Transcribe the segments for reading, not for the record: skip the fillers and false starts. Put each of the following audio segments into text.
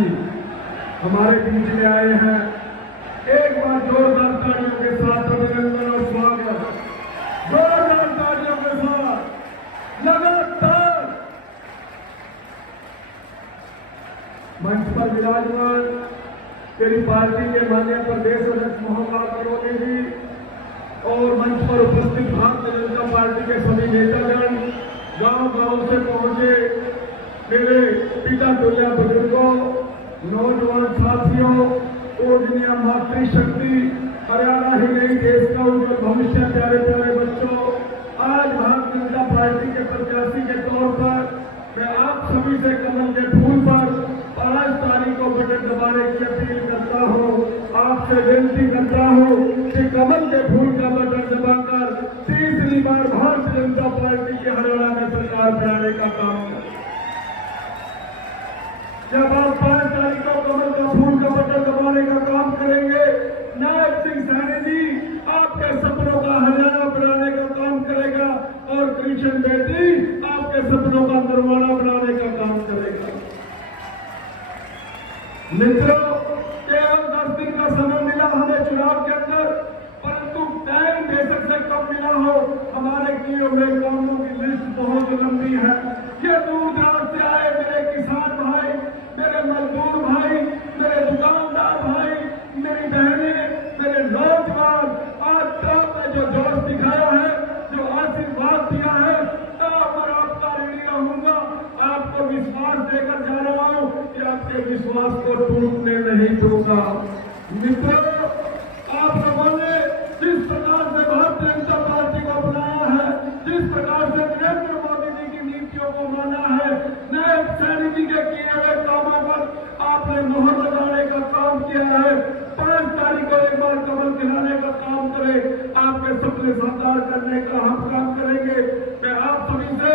जी हमारे बीच में आए हैं। एक बार जोरदार तालियों के साथ अभिनंदन और स्वागत, जोरदार तालियों के साथ लगातार। मंच पर विराजमान तेरी पार्टी के माननीय प्रदेश अध्यक्ष मोहनलाल करोनी जी और मंच पर उपस्थित भारतीय जनता पार्टी के सभी नेतागण, गांव-गांव से पहुंचे मेरे पिता तुल्य बुजुर्गों, नौजवान साथियों, पूजनीय मातृशक्ति, हरियाणा ही नहीं देश का उज्जवल भविष्य, प्यारे प्यारे बच्चों, आज भारतीय जनता पार्टी के प्रत्याशी के तौर पर मैं आप सभी से कमल के फूल पर 5 तारीख को बटन दबाने की अपील करता हूं। आपसे विनती करता हूं कि कमल के फूल का बटन दबाकर तीसरी बार भारतीय जनता पार्टी के हरियाणा में सरकार में आने का काम करें। जब आप 5 तारीख को कमल का फूल का बटन दबाने का काम करेंगे, नायब सिंह सैनी जी आपके सपनों का हरियाणा बनाने का काम करेगा और कृष्ण बेटी आपके सपनों का नरवाड़ा बनाने का काम करेगा। मित्रों, केवल 10 दिन का समय मिला हमें चुनाव के अंदर, परंतु टाइम बेशक से कम मिला हो, हमारे किए हुए कामों की लिस्ट बहुत लंबी है। ये दूर दराज से आए मेरे किसान भाई, मेरे मजदूर भाई, मेरे दुकानदार भाई, मेरी बहनें, मेरे नौजवान, आज आपने जो जोश दिखाया है, जो आशीर्वाद दिया है, और आपका ऋणी रहूंगा। आपको विश्वास देकर जा रहा हूं कि आपके विश्वास को टूटने नहीं दूंगा। मित्रों, आप लोगों ने जिस प्रकार से भारतीय जनता पार्टी को अपनाया है, जिस प्रकार से नरेंद्र मोदी जी की नीतियों को माना है, नायब सैनी जी के किए हुए कामों पर आपने मोहर लगाने का काम किया है। 5 तारीख को एक बार कमल खिलाने का काम करें, आपके सपने साकार करने का हम काम करेंगे। मैं आप सभी से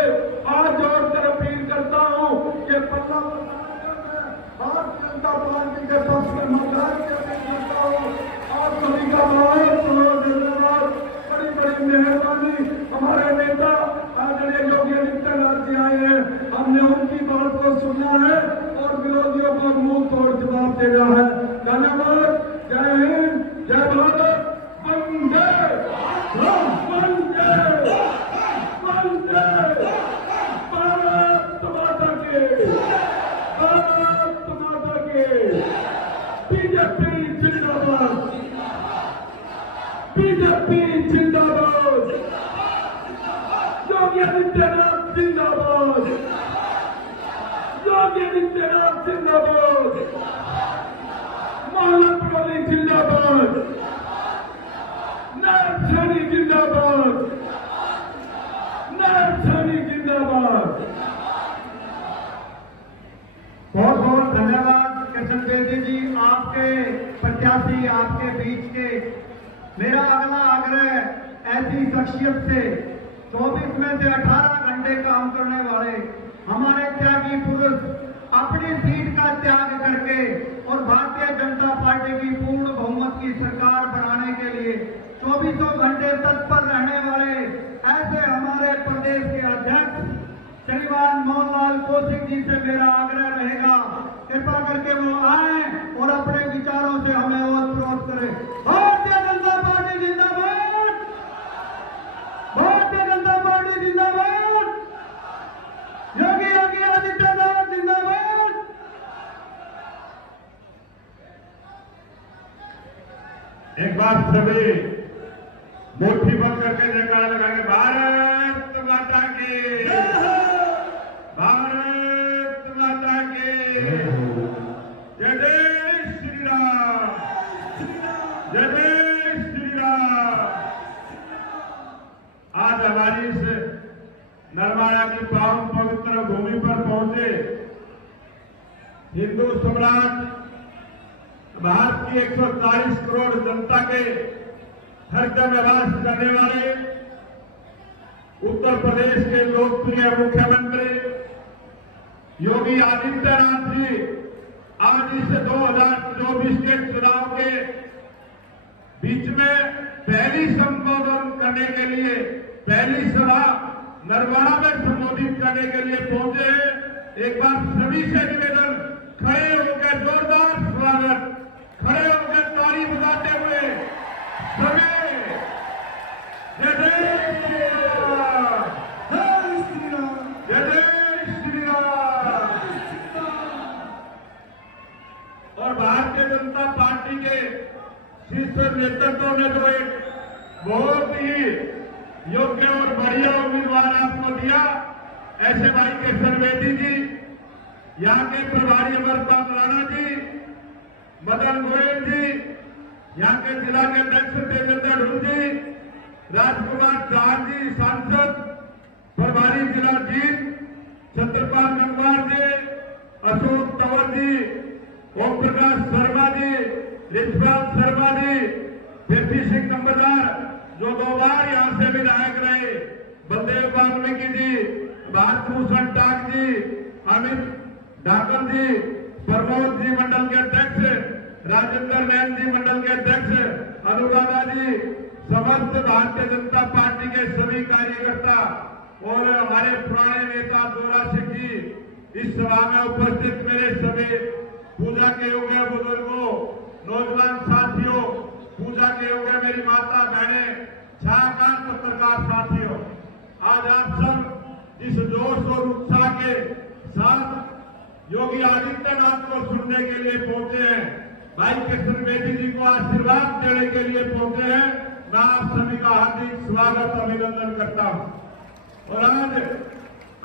आज जोड़कर अपील करता हूं कि पल्ला भारतीय जनता पार्टी के पक्ष में मतदान की अपील करता हूं। आप सभी का बहुत बहुत धन्यवाद, बड़ी बड़ी मेहरबानी। हमारे नेता आदरणीय योगी आदित्यनाथ जी आए हैं, हमने उनकी बात को सुनना है और विरोधियों को मुंह तोड़ जवाब देना है। धन्यवाद, जय हिंद, जय भारत, वंदे वंदे वंदे भारत माता के, भारत माता के। बीजेपी जिंदाबाद, बीजेपी जिंदाबाद, योगी आदित्यनाथ जिंदाबाद, योगी आदित्यनाथ जिंदाबाद, मोहल्ला प्रणाली जिंदाबाद, नायब सैनी जिंदाबाद, नायब सैनी जिंदाबाद। बहुत बहुत धन्यवाद कृष्ण बेदी जी, आपके प्रत्याशी आपके बीच के। मेरा अगला आग्रह ऐसी शख्सियत से 24 में से 18 घंटे काम करने वाले हमारे त्यागी पुरुष अपनी सीट का त्याग करके और भारतीय जनता पार्टी की पूर्ण बहुमत की सरकार बनाने के लिए 24 घंटे तत्पर रहने वाले ऐसे हमारे प्रदेश के अध्यक्ष श्रीमान मोहनलाल कौशिक जी से मेरा आग्रह रहेगा, कृपा करके वो आए और अपने विचारों से हमें ओतप्रोत करें। भारतीय जनता पार्टी जिंदाबाद, भारतीय जनता पार्टी जिंदाबाद, योगी योगी आदित्यनाथ जिंदाबाद। एक बार सभी मुट्ठी बंद करके जयकारा लगाएंगे, भारत माता की, भारत माता की, जय जय श्री राम, जय जय श्री राम। आज हमारी इस नरवाड़ा की पावन पवित्र भूमि पर पहुंचे हिंदू सम्राट भारत की 140 करोड़ जनता के हृदय में वास करने वाले उत्तर प्रदेश के लोकप्रिय मुख्यमंत्री योगी आदित्यनाथ जी आज इस 2024 के चुनाव के बीच में पहली संबोधन करने के लिए, पहली सभा नरवाड़ा में संबोधित करने के लिए पहुंचे हैं। एक बार सभी से निवेदन खड़े होकर जोरदार स्वागत, खड़े होकर ताली बजाते हुए सभी जय जय श्री राम, जय श्री राम, जय जय श्री राम। और भारतीय जनता पार्टी के शीर्ष नेतृत्व ने तो एक बहुत ही योग्य और बढ़िया उम्मीदवार आपको दिया, ऐसे भाई किशन बेदी जी, यहाँ के प्रभारी अमरपाल राणा जी, मदन गोयल जी, यहाँ के जिला के अध्यक्ष देवेंद्र ढूंढ जी, राजकुमार चार जी सांसद, प्रभारी जिला जीत, छत्रपाल गंगवार जी, अशोक तंवर जी, ओम प्रकाश शर्मा जी, रिजपाल शर्मा जी, पृथ्वी सिंह नंबरदार जो 2 बार यहाँ से विधायक रहे, बलदेव वाल्मीकि जी, भारत भूषण टाक जी, अमित ढाकल जी, प्रमोद जी मंडल के अध्यक्ष, राजेंद्र नैन जी मंडल के अध्यक्ष, अनुराधा जी, समस्त भारतीय जनता पार्टी के सभी कार्यकर्ता और हमारे पुराने नेता जोरा सिंह जी, इस सभा में उपस्थित मेरे सभी पूजा के योग्य बुजुर्गों, नौजवान साथियों, पूजा के योग्य मेरी माता बहने, छायाकार पत्रकार साथियों, आज आप सब जिस जोश और उत्साह के साथ योगी आदित्यनाथ को सुनने के लिए पहुंचे हैं, भाई किशन बेदी जी को आशीर्वाद देने के लिए पहुंचे हैं, मैं आप सभी का हार्दिक स्वागत अभिनंदन करता हूं। और आज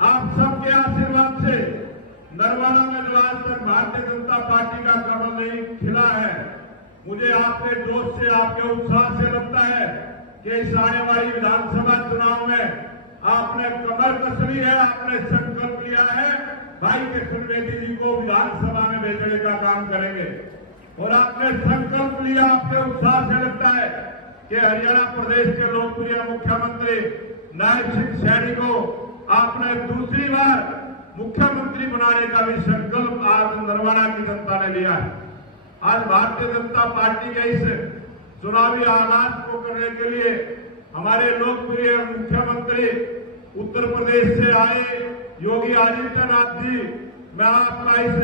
आप सबके आशीर्वाद से नर्मदा में जो आज तक भारतीय जनता पार्टी का कमल नहीं खिला है, मुझे आपके जोश से, आपके उत्साह से लगता है कि इस आने वाली विधानसभा चुनाव में आपने कमर कस ली है, आपने संकल्प लिया है, भाई किशन बेदी जी को विधानसभा में भेजने का काम करेंगे। और आपने संकल्प लिया, आपके उत्साह से लगता है कि हरियाणा प्रदेश के लोकप्रिय मुख्यमंत्री नायब सिंह सैनी को आपने दूसरी बार मुख्यमंत्री बनाने का भी संकल्प आज नरवाड़ा की जनता ने लिया है। आज भारतीय जनता पार्टी के इस चुनावी आगाज को करने के लिए हमारे लोकप्रिय मुख्यमंत्री उत्तर प्रदेश से आए योगी आदित्यनाथ जी, मैं आपका इस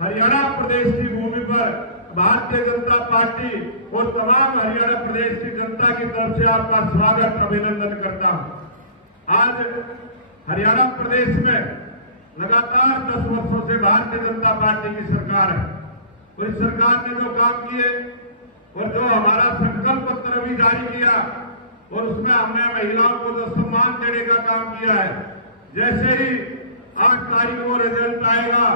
हरियाणा प्रदेश की भूमि पर भारतीय जनता पार्टी और तमाम हरियाणा प्रदेश की जनता की तरफ से आपका स्वागत अभिनंदन करता हूं। आज हरियाणा प्रदेश में लगातार 10 वर्षों से भारतीय जनता पार्टी की सरकार है और इस सरकार ने जो काम किए और जो हमारा संकल्प पत्र भी जारी किया और उसमें हमने महिलाओं को जो सम्मान देने का काम किया है, जैसे ही 8 तारीख को रिजल्ट आएगा,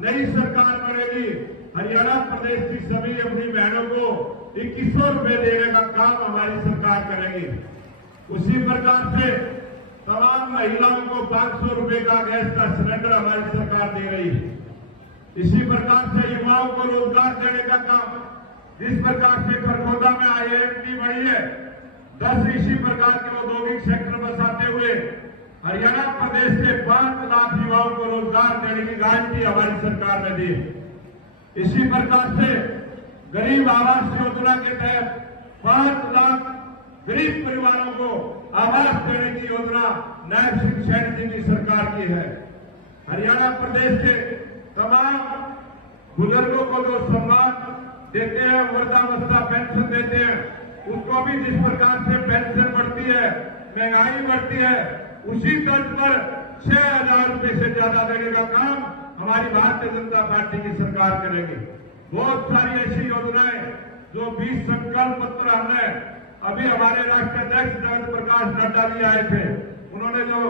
नई सरकार बनेगी, हरियाणा प्रदेश की सभी अपनी बहनों को 2100 रुपए देने का काम हमारी सरकार करेगी। उसी प्रकार से तमाम महिलाओं को 500 रुपए का गैस का सिलेंडर हमारी सरकार दे रही है। इसी प्रकार से युवाओं को रोजगार देने का काम, जिस प्रकार से खरगोदा में IIMT बनी है, 10 इसी प्रकार के औद्योगिक सेक्टर बसाते हुए हरियाणा प्रदेश के 5 लाख युवाओं को रोजगार देने की गारंटी हमारी सरकार ने दी। इसी प्रकार से गरीब आवास योजना के तहत 5 लाख गरीब परिवारों को आवास देने की योजना नायब सिंह सैनी जी की सरकार की है। हरियाणा प्रदेश के तमाम बुजुर्गों को जो सम्मान देते हैं, वृद्धावस्था पेंशन देते हैं, उसको भी जिस प्रकार से पेंशन बढ़ती है, महंगाई बढ़ती है, उसी तर्ज पर 6000 रुपए से ज्यादा देने का काम हमारी भारतीय जनता पार्टी की सरकार करेगी। बहुत सारी ऐसी योजनाएं जो 20 संकल्प पत्र हमने अभी हमारे राष्ट्रीय अध्यक्ष जगत प्रकाश नड्डा जी आए थे, उन्होंने जो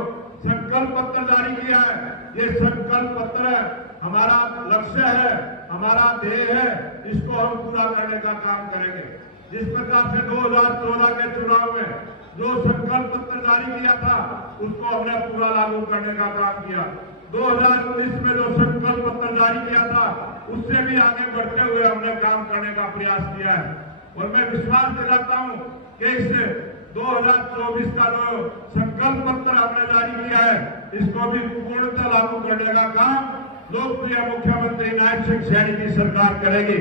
संकल्प पत्र जारी किया है, ये संकल्प पत्र हमारा लक्ष्य है, हमारा ध्येय है, इसको हम पूरा करने का काम करेंगे। जिस प्रकार से 2014 के चुनाव में जो संकल्प पत्र जारी किया था, उसको हमने पूरा लागू करने का काम किया। 2019 में जो संकल्प पत्र जारी किया था, उससे भी आगे बढ़ते हुए हमने काम करने का प्रयास किया है। और मैं विश्वास दिलाता हूं कि इस 2024 का जो संकल्प पत्र हमने जारी किया है, इसको भी पूर्णतः लागू करने का काम लोकप्रिय मुख्यमंत्री नायब सिंह सैनी की सरकार करेगी।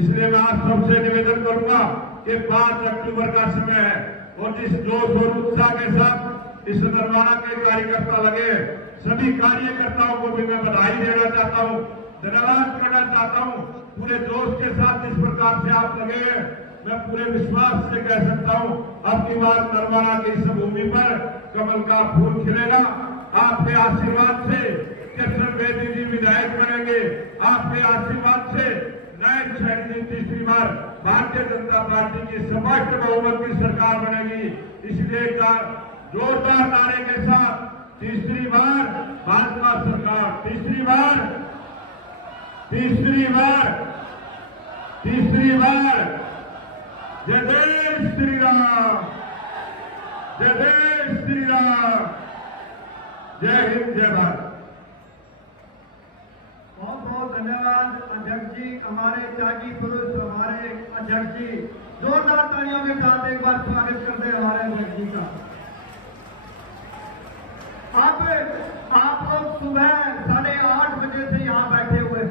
इसलिए मैं आप सबसे निवेदन करूंगा कि 5 अक्टूबर का समय है और जिस जोश और उत्साह के साथ इस नरवाड़ा के कार्यकर्ता लगे, सभी कार्यकर्ताओं को भी मैं बधाई देना चाहता हूं। धन्यवाद करना चाहता हूं पूरे जोश के साथ जिस प्रकार से आप लगे हैं। मैं पूरे विश्वास से कह सकता हूं अब की बार नर्मदा की इस भूमि पर कमल का फूल खिलेगा। आपके आशीर्वाद से कृष्ण बेदी जी विधायक बनेंगे। आपके आशीर्वाद से नए शहरी जी तीसरी बार भारतीय जनता पार्टी की स्पष्ट बहुमत की सरकार बनेगी। इसलिए जोरदार नारे के साथ तीसरी बार भाजपा सरकार, तीसरी बार, तीसरी बार, तीसरी बार। जय जय श्री राम, जय जय श्री राम, जय हिंद, जय भारत। बहुत बहुत धन्यवाद अध्यक्ष जी, हमारे त्यागी पुरुष, हमारे अध्यक्ष जी। जोरदार तालियों के साथ एक बार स्वागत करते हैं हमारे अध्यक्ष जी का। आप लोग सुबह 8:30 बजे से यहाँ बैठे हुए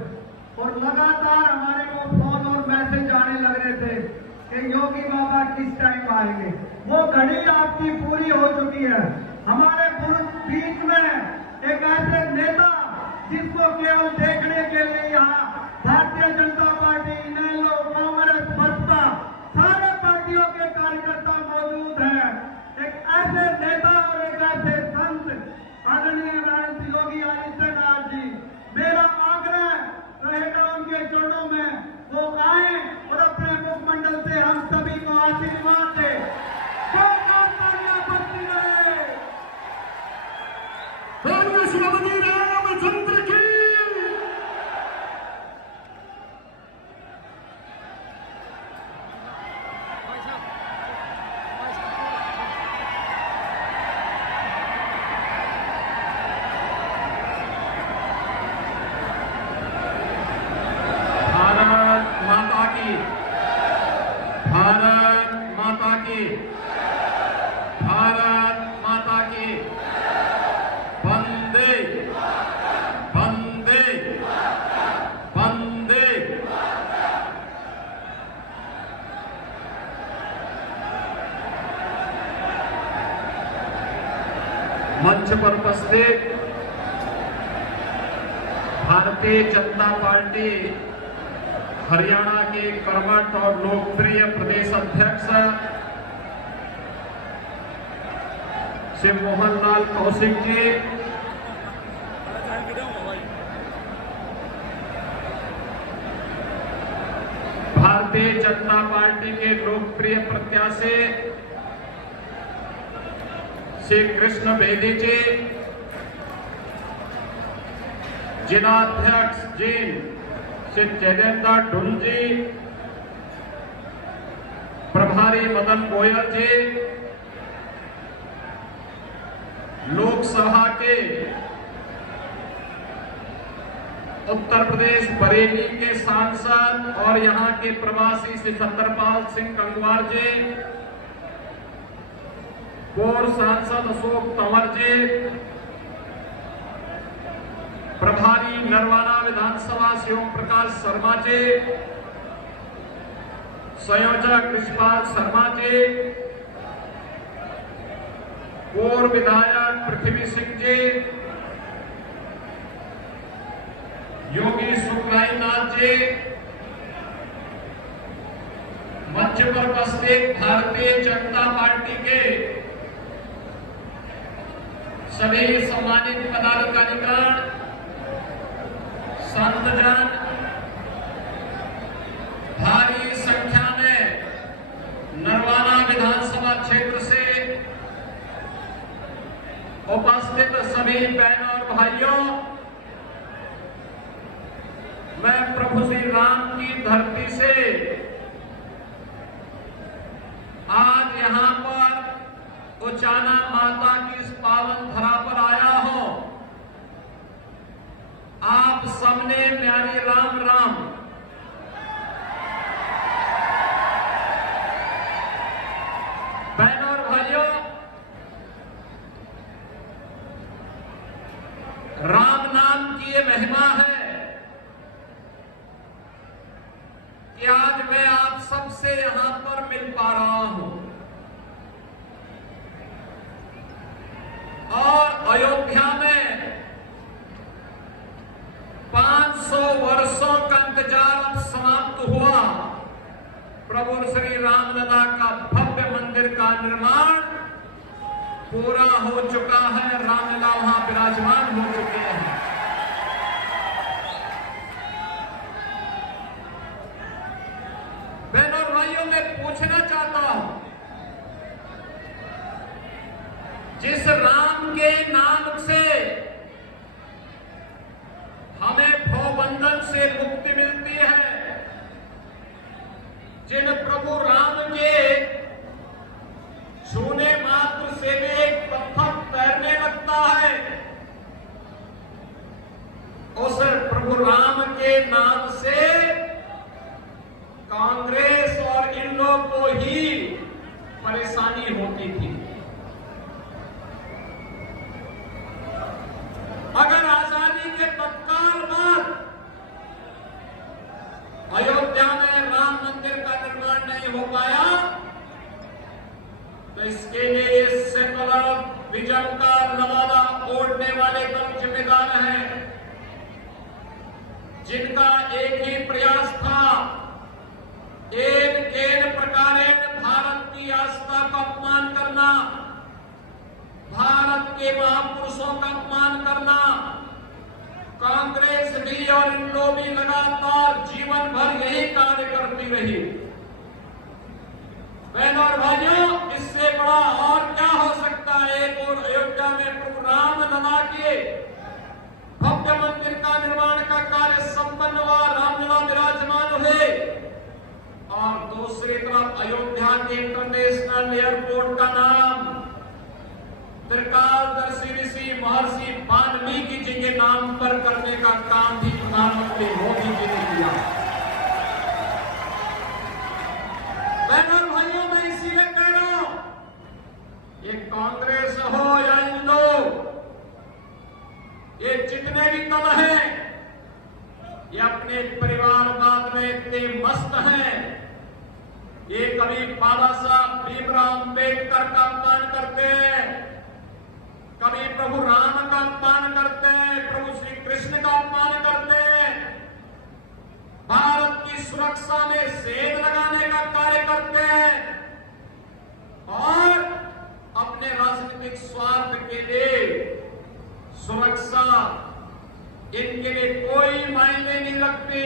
और लगातार हमारे को फोन और मैसेज आने लग रहे थे कि योगी बाबा किस टाइम आएंगे। वो घड़ी आपकी पूरी हो चुकी है। हमारे बीच में एक ऐसे नेता जिसको केवल देखने के लिए यहाँ भारतीय जनता पार्टी, इनेलो, कांग्रेस, बसपा सारे पार्टियों के कार्यकर्ता मौजूद हैं। एक ऐसे नेता और एक ऐसे संत आदरणीय योगी आदित्यनाथ जी, मेरा आग्रह रहेगा उनके चरणों में वो आए और अपने मुखमंडल से हम सभी को आशीर्वाद दे। श्रीमती रामचंद्र की मंच पर उपस्थित भारतीय जनता पार्टी हरियाणा के कर्मठ और लोकप्रिय प्रदेश अध्यक्ष श्री मोहन लाल कौशिक जी, भारतीय जनता पार्टी के लोकप्रिय प्रत्याशी श्री कृष्ण बेदी जी, जिलाध्यक्ष जी श्री चैलेंद्र ढुंड जी, प्रभारी मदन गोयल जी, लोकसभा के उत्तर प्रदेश बरेली के सांसद और यहां के प्रवासी श्री सत्तरपाल सिंह गंगवार जी, पूर्व सांसद अशोक तंवर जी, प्रभारी नरवाना विधानसभा श्री ओम प्रकाश शर्मा जी, संयोजक कृष्णपाल शर्मा जी, पूर्व विधायक पृथ्वी सिंह जी, योगी सुखरायनाथ जी, मंच पर उपस्थित भारतीय जनता पार्टी के सभी सम्मानित पदाधिकारीगण, संतजन, भारी संख्या में नरवाना विधानसभा क्षेत्र से उपस्थित सभी बहनों और भाइयों, मैं प्रभु श्री राम की धरती से आज यहाँ पर उचाना माता की इस पावन धरा पर आया हूं। आप सबने प्यारे राम राम। बहनों और भाइयों, राम नाम की ये महिमा है कि आज मैं आप सबसे यहां पर मिल पा रहा हूं और अयोध्या में 500 इंतजार अब समाप्त हुआ। प्रभु श्री रामलला का भव्य मंदिर का निर्माण पूरा हो चुका है। रामलला वहां विराजमान हो चुके हैं। बहनों और भाइयों, मैं पूछना चाहता हूं, जिस राम के नाम से हमें भवबंधन से मुक्ति मिलती है, जिन प्रभु राम के छूने मात्र से भी एक पत्थर तैरने लगता है, उस प्रभु राम के नाम से कांग्रेस और इन लोगों को ही परेशानी होती थी। अगर आजादी के तत्काल बाद अयोध्या में राम मंदिर का निर्माण नहीं हो पाया, तो इसके लिए सेकुलर विजन का लवादा ओढ़ने वाले लोग जिम्मेदार हैं, जिनका एक ही प्रयास था, एक प्रकारेण भारत की आस्था का अपमान करना, भारत के महापुरुषों का अपमान करना। कांग्रेस भी और इन लोग भी लगातार जीवन भर यही कार्य करती रही। बहनों और भाइयों, इससे बड़ा और क्या हो सकता है। एक और अयोध्या में प्रभु रामलला के भव्य मंदिर का निर्माण का कार्य संपन्न हुआ, रामलला विराजमान हुए, और दूसरी तरफ अयोध्या के इंटरनेशनल एयरपोर्ट का नाम त्रिकालदर्शी ऋषि महर्षि वाल्मीकि जी के नाम पर करने का काम भी प्रधानमंत्री मोदी जी ने किया। बहनों भाइयों, मैं इसीलिए कह रहा हूं, ये कांग्रेस हो या इन लोग, ये जितने भी दल हैं, ये अपने परिवारवाद में इतने मस्त हैं। ये कभी बाबा साहब भीमराव अम्बेडकर का अपमान करते हैं, कभी प्रभु राम का अपमान करते हैं, प्रभु श्री कृष्ण का अपमान करते हैं, भारत की सुरक्षा में सेंध लगाने का कार्य करते हैं, और अपने राजनीतिक स्वार्थ के लिए सुरक्षा इनके लिए कोई मायने नहीं रखती।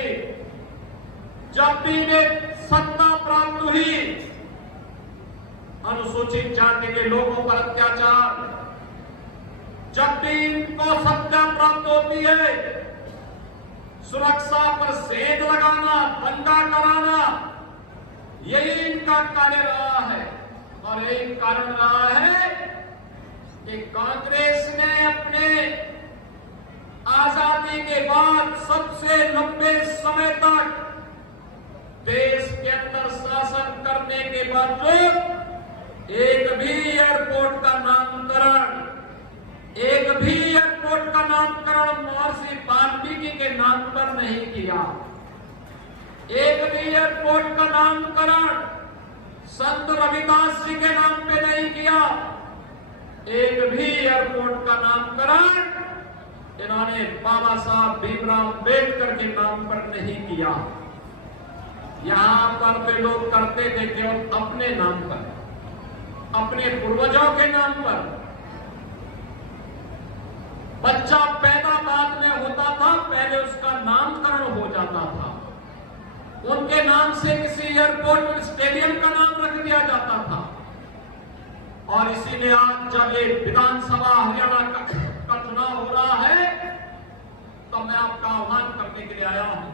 जब भी इन्हें सत्ता प्राप्त हुई, अनुसूचित जाति के लोगों पर अत्याचार, जब भी इनको सत्ता प्राप्त होती है, सुरक्षा पर सेंध लगाना, दंगा कराना, यही इनका कार्य रहा है। और यही कारण रहा है कि कांग्रेस ने अपने आजादी के बाद सबसे लंबे समय तक देश के अंदर शासन करने के बावजूद एक भी एयरपोर्ट का नामकरण महर्षि वाल्मीकि के नाम पर नहीं किया। एक भी एयरपोर्ट का नामकरण संत रविदास जी के नाम पे नहीं किया। एक भी एयरपोर्ट का नामकरण इन्होंने बाबा साहब भीमराव अम्बेडकर के नाम पर नहीं किया। यहां पर वे लोग करते थे केवल अपने नाम पर, अपने पूर्वजों के नाम पर। बच्चा पैदा बाद में होता था, पहले उसका नामकरण हो जाता था, उनके नाम से किसी एयरपोर्ट स्टेडियम का नाम रख दिया जाता था। और इसीलिए आज जब ये विधानसभा हरियाणा का चुनाव हो रहा है, तो मैं आपका आह्वान करने के लिए आया हूं।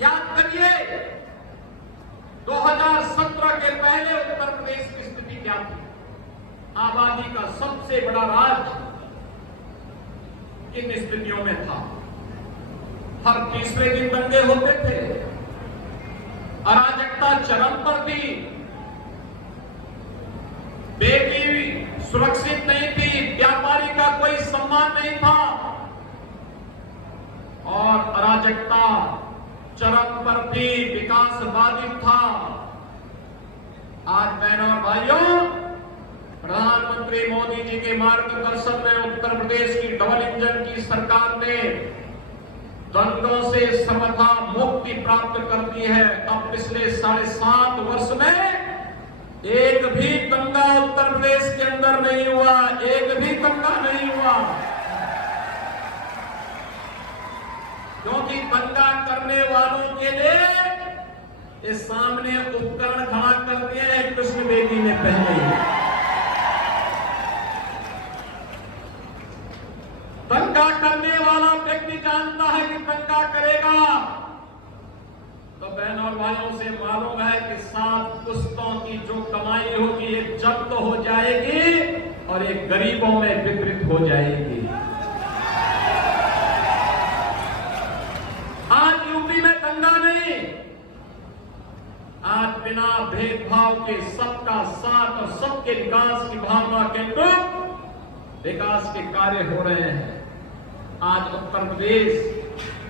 याद करिए 2017 के पहले उत्तर प्रदेश की स्थिति क्या थी। आबादी का सबसे बड़ा राज्य किन स्थितियों में था। हर तीसरे दिन दंगे होते थे, अराजकता चरम पर थी, बेटी सुरक्षित नहीं थी, व्यापारी का कोई सम्मान नहीं था, और अराजकता चरम पर थी, विकास बाधित था। आज बहनों और भाइयों, प्रधानमंत्री मोदी जी के मार्गदर्शन में उत्तर प्रदेश की डबल इंजन की सरकार ने दंगों से सर्वथा मुक्ति प्राप्त करती है। अब पिछले 7.5 वर्ष में एक भी दंगा उत्तर प्रदेश के अंदर नहीं हुआ, एक भी दंगा नहीं हुआ, क्योंकि दंगा करने वालों के लिए इस सामने उपकरण खड़ा कर दिए हैं कृष्ण बेदी ने पहले ही। दंगा करने वाला व्यक्ति जानता है कि दंगा करेगा तो बहन और भाइयों से मालूम है कि 7 पुस्तों की जो कमाई होगी ये जब्त हो जाएगी और ये गरीबों में वितरित हो जाएगी। आज यूपी में दंगा नहीं, आज बिना भेदभाव के सबका साथ और सबके विकास की भावना के अनुरूप विकास के कार्य हो रहे हैं। आज उत्तर प्रदेश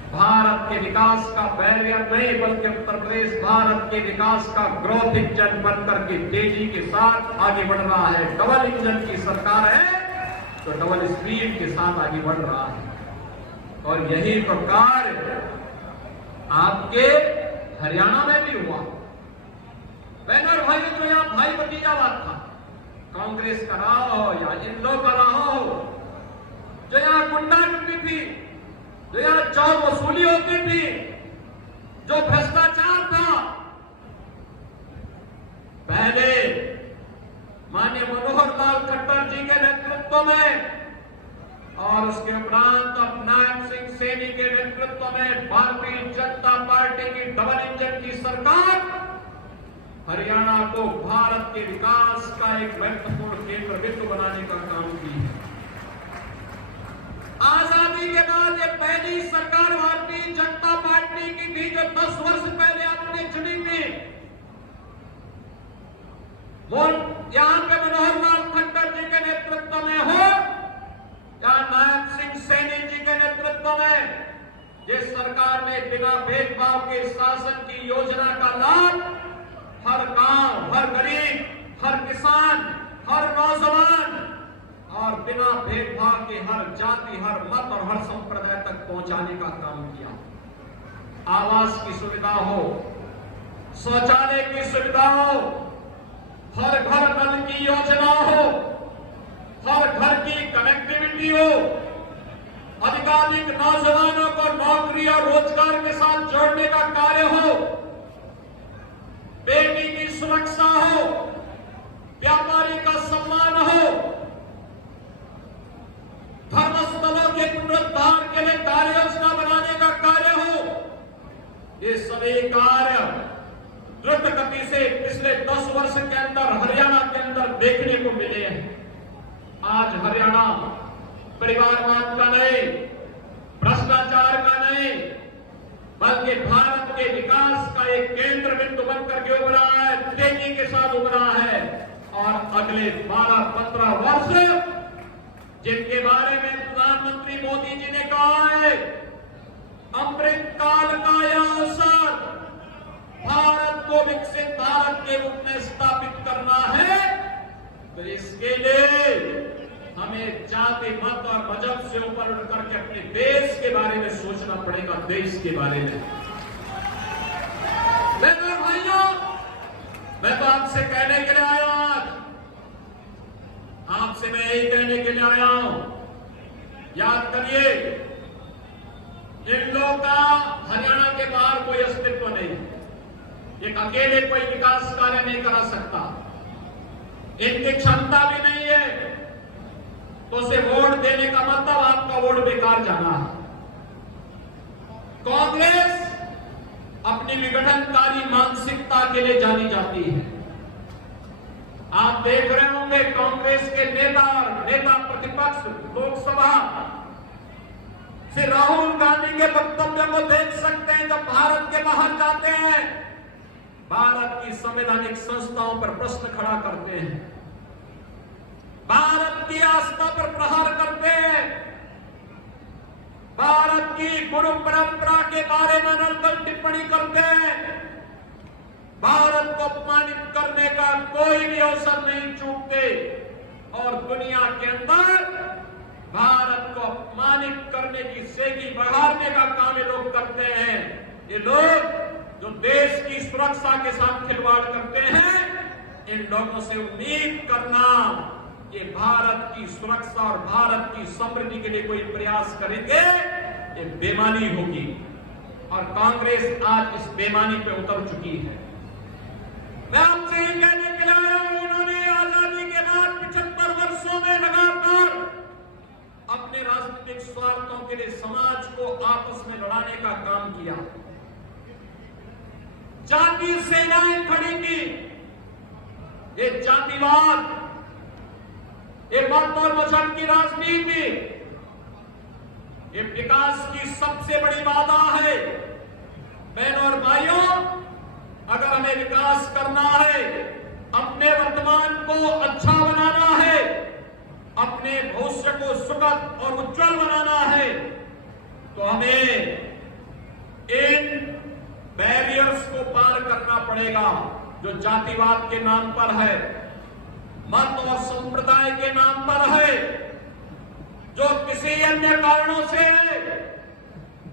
भारत के विकास का बैरियर नहीं बल्कि उत्तर प्रदेश भारत के विकास का ग्रोथ इंजन बनकर के तेजी के साथ आगे बढ़ रहा है। डबल इंजन की सरकार है तो डबल स्पीड के साथ आगे बढ़ रहा है और यही प्रकार आपके हरियाणा में भी हुआ। बहन और भाई तो यहाँ भाई भतीजावाद था, कांग्रेस का रहा हो या इन लोग का रहा हो, जो यहाँ गुंडागर्दी थी, जो यहाँ चौर वसूली होती थी, जो भ्रष्टाचार था, पहले माननीय मनोहर लाल खट्टर जी के नेतृत्व में और उसके उपरांत अब नायब सिंह सैनी के नेतृत्व में भारतीय जनता पार्टी की डबल इंजन की सरकार हरियाणा को भारत के विकास का एक महत्वपूर्ण केंद्र बिंदु बनाने का काम की है। आजादी के बाद ये पहली सरकार भारतीय जनता पार्टी की थी जो 10 वर्ष पहले आपने चुनी थी। यहां पे मनोहर लाल खट्टर जी के नेतृत्व में हो या नायब सिंह सैनी जी के नेतृत्व में, जिस सरकार ने बिना भेदभाव के शासन की योजना का लाभ हर गांव, हर गरीब, हर किसान, हर नौजवान और बिना भेदभाव के हर जाति, हर मत और हर संप्रदाय तक पहुंचाने का काम किया। आवास की सुविधा हो, शौचालय की सुविधा हो, हर घर नल की योजना हो, हर घर की कनेक्टिविटी हो, अधिकाधिक नौजवानों को नौकरी और रोजगार के साथ जोड़ने का कार्य हो, बेटी की सुरक्षा हो, व्यापारी का सम्मान हो, धर्मस्थलों के पुनरुद्धार के लिए कार्य योजना बनाने का कार्य हो, ये सभी कार्य द्रुत गति से पिछले 10 वर्ष के अंदर हरियाणा के अंदर देखने को मिले हैं। आज हरियाणा परिवारवाद का नहीं, भ्रष्टाचार का नहीं, बल्कि भारत के विकास का एक केंद्र बिंदु बनकर के उभरा है, तेजी के साथ उभरा है और अगले 12-15 वर्ष जिनके बारे में प्रधानमंत्री मोदी जी ने कहा है, अमृत काल का यह अवसर भारत को विकसित भारत के रूप में स्थापित करना है, तो इसके लिए हमें जाति, मत और मजहब से ऊपर उठ करके अपने देश के बारे में सोचना पड़ेगा, देश के बारे में। बहनों भाइयों, मैं तो आपसे कहने के लिए आया हूं, आपसे मैं यही कहने के लिए आया हूं, याद करिए इन लोगों का हरियाणा के बाहर कोई अस्तित्व नहीं, एक अकेले कोई विकास कार्य नहीं करा सकता, इनकी क्षमता भी नहीं है, तो उसे वोट देने का मतलब आपका वोट बेकार जाना है। कांग्रेस अपनी विघटनकारी मानसिकता के लिए जानी जाती है। आप देख रहे होंगे कांग्रेस के नेता और नेता प्रतिपक्ष लोकसभा से राहुल गांधी के वक्तव्य को देख सकते हैं, जब भारत के बाहर जाते हैं भारत की संवैधानिक संस्थाओं पर प्रश्न खड़ा करते हैं, भारत की आस्था पर प्रहार करते हैं, भारत की गुरु परंपरा के बारे में नलकल टिप्पणी करते हैं, भारत को अपमानित करने का कोई भी अवसर नहीं चूकते और दुनिया के अंदर भारत को अपमानित करने की सेगी बढ़ाने का काम ये लोग करते हैं। ये लोग जो देश की सुरक्षा के साथ खिलवाड़ करते हैं, इन लोगों से उम्मीद करना कि भारत की सुरक्षा और भारत की समृद्धि के लिए कोई प्रयास करेंगे, ये बेईमानी होगी। और कांग्रेस आज इस बेईमानी पे उतर चुकी है। मैं आपसे ये कहने के लिए आया हूं, उन्होंने आजादी के बाद 75 वर्षों में लगातार अपने राजनीतिक स्वार्थों के लिए समाज को आपस में लड़ाने का काम किया। जातीय सेनाएं खड़ी की, ये जातिवाद, ये मत और वचन की राजनीति, ये विकास की सबसे बड़ी बाधा है। बहनों और भाइयों, अगर हमें विकास करना है, अपने वर्तमान को अच्छा बनाना है, अपने भविष्य को सुखद और उज्जवल बनाना है, तो हमें इन बैरियर्स को पार करना पड़ेगा जो जातिवाद के नाम पर है, मत और संप्रदाय के नाम पर है, जो किसी अन्य कारणों से है।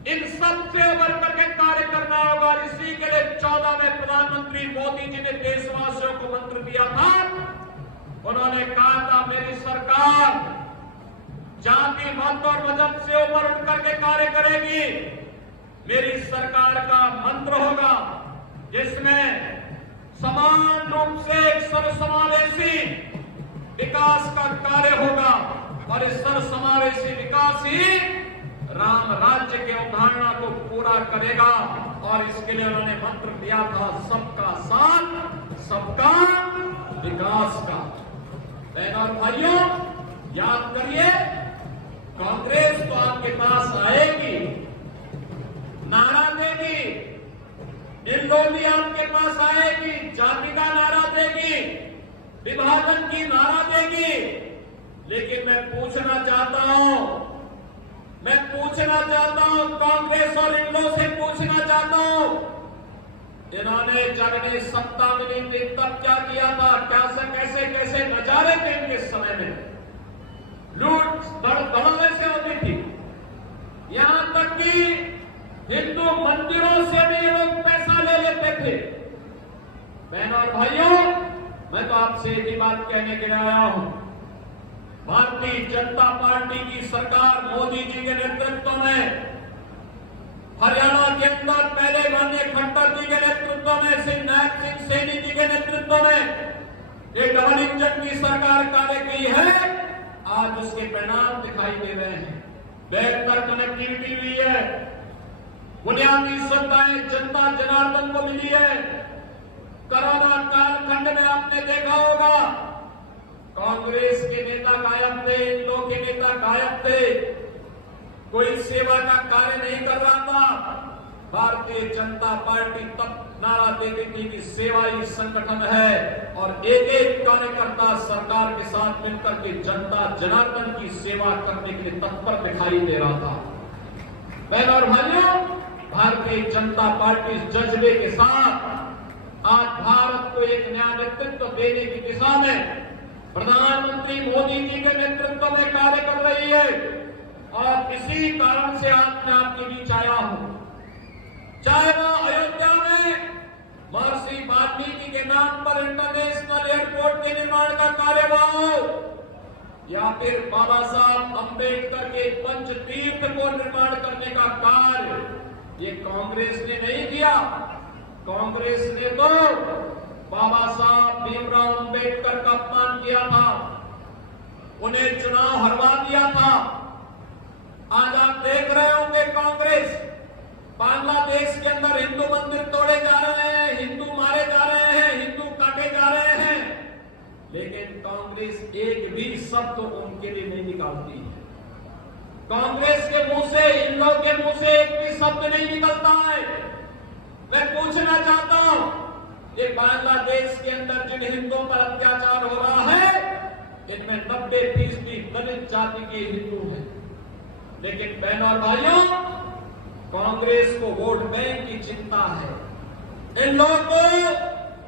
इन सबसे उबर करके कार्य करना होगा। इसी के लिए 14 में प्रधानमंत्री मोदी जी ने देशवासियों को मंत्र दिया था। उन्होंने कहा था, मेरी सरकार जाति मत और मजहब से ऊपर उठ करके कार्य करेगी। मेरी सरकार का मंत्र होगा जिसमें समान रूप से सर्वसमावेशी विकास का कार्य होगा, और इस सर्वसमावेशी विकास ही राम राज्य के अवधारणा को पूरा करेगा। और इसके लिए उन्होंने मंत्र दिया था, सबका साथ सबका विकास का। बहनों और भाइयों, याद करिए, कांग्रेस तो आपके पास आएगी, नारा देगी, इन लोग भी आपके पास आएगी, जाति का नारा देगी, विभाजन की नारा देगी। लेकिन मैं पूछना चाहता हूं कांग्रेस और इन लोगों से पूछना चाहता हूं, इन्होंने जब ने सत्ता मिली थी तब क्या किया था? कैसे कैसे नजारे थे इनके समय में? लूट धड़ल्ले से होती थी, यहां तक कि हिंदू मंदिरों से भी ये लोग पैसा ले लेते थे। बहनों और भाइयों, मैं तो आपसे एक ही बात कहने के लिए आया हूं, भारतीय जनता पार्टी की सरकार मोदी जी के नेतृत्व में, हरियाणा के अंदर पहले माननीय खट्टर जी के नेतृत्व में, श्री नायब सिंह सैनी जी के नेतृत्व में एक डबल इंजन की सरकार कार्य की है। आज उसके परिणाम दिखाई दे रहे हैं। बेहतर कनेक्टिविटी हुई है, बुनियादी सुविधाएं जनता जनार्दन को मिली है। कोरोना कालखंड में आपने देखा होगा, कांग्रेस के नेता गायब थे, इन लोगों के नेता गायब थे, कोई सेवा का कार्य नहीं कर रहा था। भारतीय जनता पार्टी तब नारा देती थी कि सेवा ही संगठन है, और एक एक कार्यकर्ता सरकार के साथ मिलकर के जनता जनार्दन की सेवा करने के लिए तत्पर दिखाई दे रहा था। बहनों और भाइयों, भारतीय जनता पार्टी इस जज्बे के साथ आज भारत को एक नया नेतृत्व देने की दिशा में प्रधानमंत्री मोदी जी के नेतृत्व में कार्य कर रही है, और इसी कारण से आज मैं आपके बीच आया हूं। चाहे वो अयोध्या में महर्षि वाल्मीकि के नाम पर इंटरनेशनल एयरपोर्ट के निर्माण का कार्य हो, या फिर बाबा साहब अंबेडकर के पंचतीर्थ को निर्माण करने का कार्य, ये कांग्रेस ने नहीं किया। कांग्रेस ने तो बाबा साहब भीमराव अंबेडकर का अपमान किया था, उन्हें चुनाव हरवा दिया था। आज आप देख रहे होंगे, कांग्रेस बांग्लादेश के अंदर हिंदू मंदिर तोड़े जा रहे हैं, हिंदू मारे जा रहे हैं, हिंदू काटे जा रहे हैं, लेकिन कांग्रेस एक भी शब्द उनके लिए नहीं निकालती है। कांग्रेस के मुंह से, इन लोगों के मुंह से एक भी शब्द नहीं निकलता है। मैं पूछना चाहता हूं, ये बांग्लादेश के अंदर जिन हिंदुओं पर अत्याचार हो रहा है, इनमें 90% दलित जाति के हिंदू हैं। लेकिन बहनों और भाइयों, कांग्रेस को वोट बैंक की चिंता है, इन लोगों को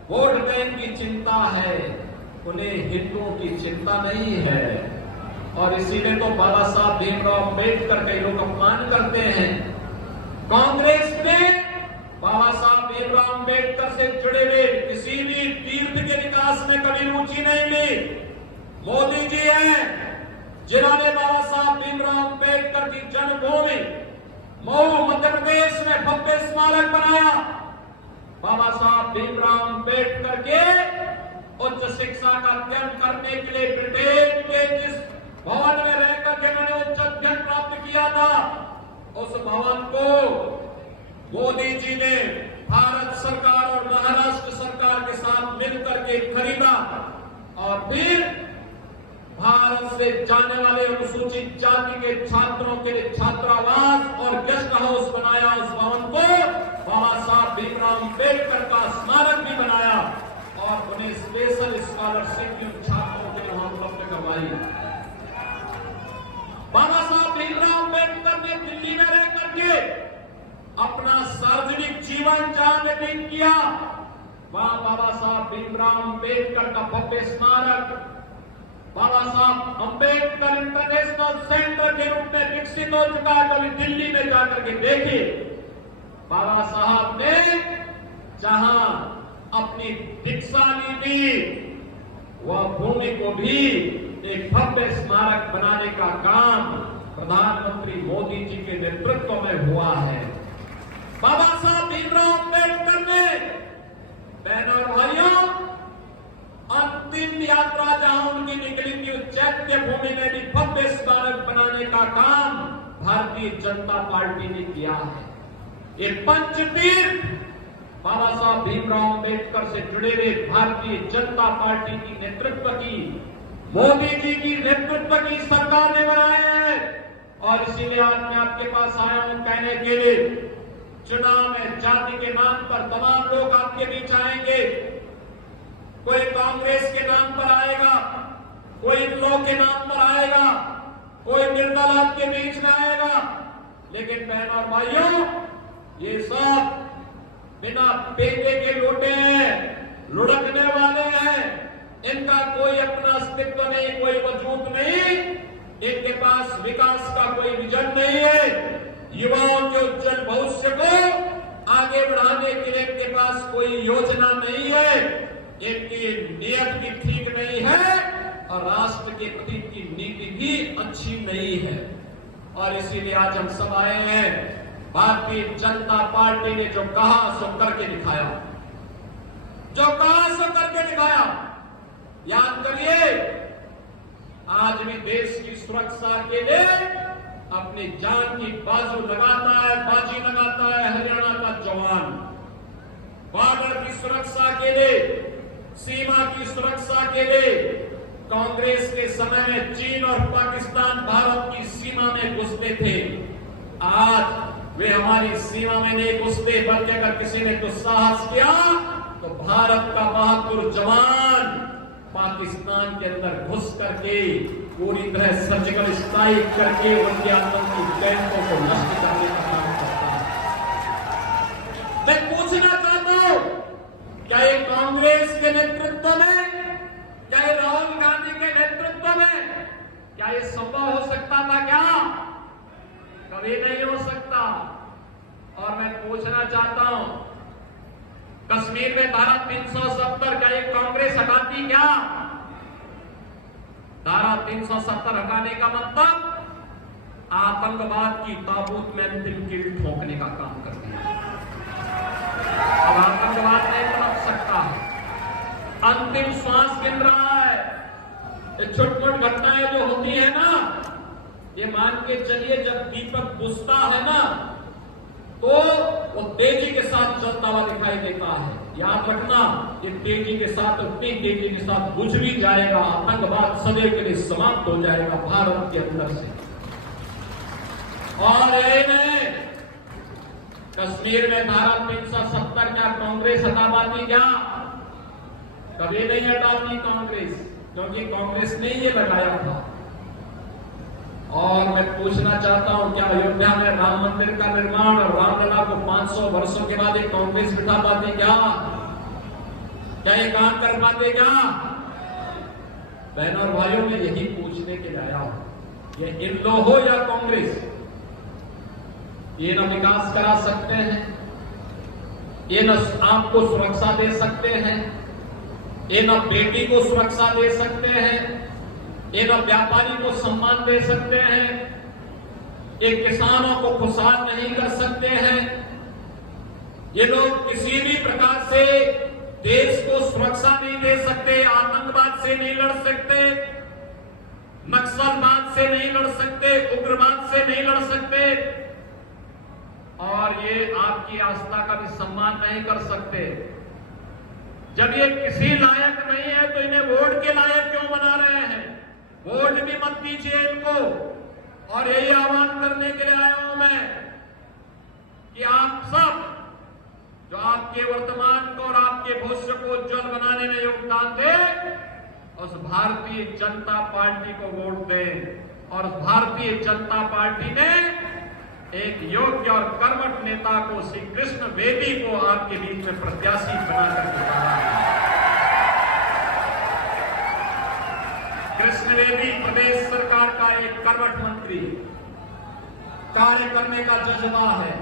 वोट बैंक की चिंता है, उन्हें हिंदुओं की चिंता नहीं है। और इसीलिए तो बाबा साहब भीमराव अम्बेडकर कई लोग अपमान करते हैं। कांग्रेस ने बाबा साहब भीमराव अम्बेडकर से जुड़े हुए किसी भी तीर्थ के विकास में कभी रुचि नहीं ली। मोदी जी हैं जिन्होंने बाबा साहब भीमराव अम्बेडकर की जन्मभूमि मऊ मध्य प्रदेश में भव्य स्मारक बनाया। बाबा साहब भीमराव अम्बेडकर के उच्च शिक्षा का अध्ययन करने के लिए ब्रिटेन के जिस भवन में रहकर के मैंने उच्च अध्ययन प्राप्त किया था, उस भवन को मोदी जी ने भारत सरकार और महाराष्ट्र सरकार के साथ मिलकर के खरीदा और फिर भारत से जाने वाले अनुसूचित जाति के छात्रों के लिए छात्रावास और गेस्ट हाउस बनाया। उस भवन को बाबा साहब भीमराव अम्बेडकर का स्मारक भी बनाया और उन्हें स्पेशल स्कॉलरशिप की छात्रों के लिए उपलब्ध करवाई। बाबा साहब भीमराव अम्बेडकर ने दिल्ली में रह करके अपना सार्वजनिक जीवन जहां व्यतीत किया, वहां बाबा साहब भीमराव अम्बेडकर का भव्य स्मारक बाबा साहब अम्बेडकर इंटरनेशनल सेंटर के रूप में विकसित हो चुका है। कभी दिल्ली में जाकर के देखिए, बाबा साहब ने जहां अपनी दीक्षा ली थी, वह भूमि को भी एक भव्य स्मारक बनाने का काम प्रधानमंत्री मोदी जी के नेतृत्व में हुआ है। बाबा साहब भीमराव अम्बेडकर ने, बहनों और भाइयों, अंतिम यात्रा जहां उनकी निकली थी, उस चैत्य भूमि में भी भव्य स्मारक बनाने का काम भारतीय जनता पार्टी ने किया है। ये पंचतीर्थ बाबा साहब भीमराव अम्बेडकर से जुड़े हुए भारतीय जनता पार्टी की नेतृत्व की, मोदी जी की नेतृत्व की सरकार ने बनाए हैं। और इसीलिए आज मैं आपके पास आया हूं कहने के लिए, चुनाव में जाति के नाम पर तमाम लोग आपके बीच आएंगे। कोई कांग्रेस के नाम पर आएगा, कोई लो के नाम पर आएगा, कोई निर्दल आपके बीच में आएगा। लेकिन बहनों और भाइयों, ये सब बिना पेटे के लोटे हैं, लुढ़कने वाले हैं। इनका कोई अपना अस्तित्व नहीं, कोई वजूद नहीं। इनके पास विकास का कोई विजन नहीं है। युवाओं के उज्जवल भविष्य को आगे बढ़ाने के लिए इनके पास कोई योजना नहीं है। इनकी नीयत भी ठीक नहीं है और राष्ट्र के प्रति की नीति भी अच्छी नहीं है। और इसीलिए आज हम सब आए हैं। भारतीय जनता पार्टी ने जो कहा सो करके दिखाया, जो कहा सो करके दिखाया। याद करिए, आज भी देश की सुरक्षा के लिए अपनी जान की बाजी लगाता है हरियाणा का जवान। बॉर्डर की सुरक्षा के लिए, सीमा की सुरक्षा के लिए कांग्रेस के समय में चीन और पाकिस्तान भारत की सीमा में घुसते थे। आज वे हमारी सीमा में नहीं घुसते, बल्कि अगर किसी ने कुछ साहस किया तो भारत का बहादुर जवान पाकिस्तान के अंदर घुस करके पूरी तरह सर्जिकल स्ट्राइक करके उनके आतंकी कैंपों को नष्ट करने का काम करता है। मैं पूछना चाहता हूं, क्या ये कांग्रेस के नेतृत्व में, क्या ये राहुल गांधी के नेतृत्व में, क्या ये संभव हो सकता था? क्या कभी नहीं हो सकता। और मैं पूछना चाहता हूं, कश्मीर में धारा 370 का एक कांग्रेस हटाती क्या? धारा 370 हटाने का मतलब आतंकवाद की ताबूत में अंतिम कील ठोकने का काम करती है। अब आतंकवाद नहीं पनप सकता, अंतिम श्वास गिन रहा है। ये छोट-मोट घटनाएं जो होती है ना, ये मान के चलिए, जब दीपक बुझता है ना तो वो तेजी के साथ जलता हुआ दिखाई देता है। याद रखना, ये तेजी के साथ, उतनी तेजी के साथ बुझ भी जाएगा। आतंकवाद सदैव के लिए समाप्त हो जाएगा भारत के अंदर से। और कश्मीर में धारा 370 क्या कांग्रेस हटा पाती? क्या कभी नहीं हटाती कांग्रेस, क्योंकि कांग्रेस ने ये लगाया था। और मैं पूछना चाहता हूं, क्या अयोध्या में राम मंदिर का निर्माण और रामलला को 500 वर्षों के बाद एक कांग्रेस बिठा पाती? क्या ये काम कर पाते? क्या बहनों और भाइयों, में यही पूछने के लिए आया हूं। ये इल्लो हो या कांग्रेस, ये न विकास करा सकते हैं, ये न आपको सुरक्षा दे सकते हैं, ये न बेटी को सुरक्षा दे सकते हैं, ये न व्यापारी को सम्मान दे सकते हैं, ये किसानों को खुशहाल नहीं कर सकते हैं। ये लोग किसी भी प्रकार से देश को सुरक्षा नहीं दे सकते, आतंकवाद से नहीं लड़ सकते, नक्सलवाद से नहीं लड़ सकते, उग्रवाद से नहीं लड़ सकते, और ये आपकी आस्था का भी सम्मान नहीं कर सकते। जब ये किसी लायक नहीं है तो इन्हें वोट के लायक क्यों बना रहे हैं? वोट भी मत दीजिए इनको। और यही आह्वान करने के लिए आया हूं मैं कि आप सब जो आपके वर्तमान को और आपके भविष्य को उज्जवल बनाने में योगदान दें, उस भारतीय जनता पार्टी को वोट दें। और भारतीय जनता पार्टी ने एक योग्य और कर्मठ नेता को, श्री कृष्ण बेदी को आपके बीच में प्रत्याशी बनाकर दिखाया है। कृष्ण बेदी प्रदेश सरकार का एक कर्मठ मंत्री, कार्य करने का जज्बा है।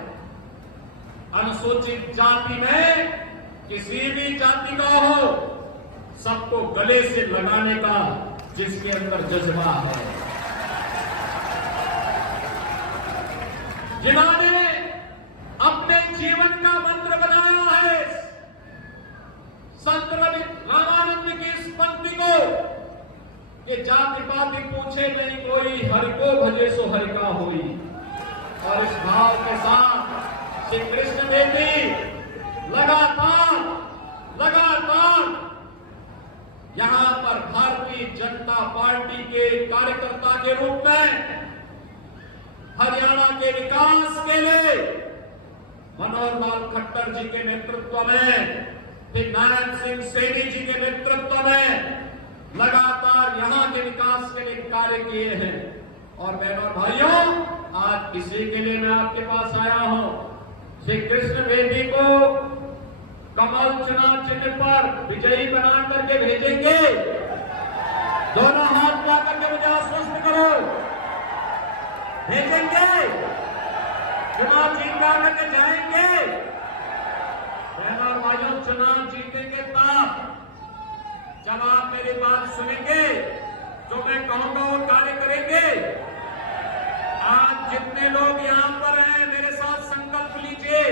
अनुसूचित जाति में किसी भी जाति का हो, सबको गले से लगाने का जिसके अंदर जज्बा है, जिन्होंने अपने जीवन का मंत्र बनाया है संत रामानंद की इस पंक्ति को कि जाति पाति पूछे नहीं कोई, हरि को भजे सो हरि का होई। और इस भाव के साथ श्री कृष्ण बेदी लगातार यहां पर भारतीय जनता पार्टी के कार्यकर्ता के रूप में हरियाणा के विकास के लिए मनोहर लाल खट्टर जी के नेतृत्व में, फिर नारायण सिंह सेठी जी के नेतृत्व में लगातार यहां के विकास के लिए कार्य किए हैं। और बहनों और भाइयों, आज इसी के लिए मैं आपके पास आया हूं। श्री कृष्ण बेदी को कमल चुनाव चिन्ह पर विजयी बना करके भेजेंगे। दोनों हाथ मिला करके मुझे आश्वस्त करो, भेजेंगे, चुनाव जीत करके जाएंगे। बहनों और भाइयों, चुनाव जीतेंगे तब जब आप मेरी बात सुनेंगे, जो मैं कहूंगा वो कार्य करेंगे। आज जितने लोग यहां पर हैं, मेरे साथ संकल्प लीजिए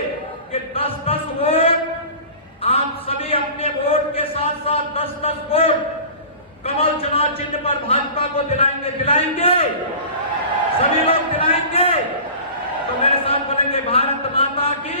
कि 10-10 वोट आप सभी अपने वोट के साथ साथ 10-10 वोट कमल चुनाव चिन्ह पर भाजपा को दिलाएंगे, सभी लोग दिलाएंगे। तो मेरे साथ बोलेंगे, भारत माता की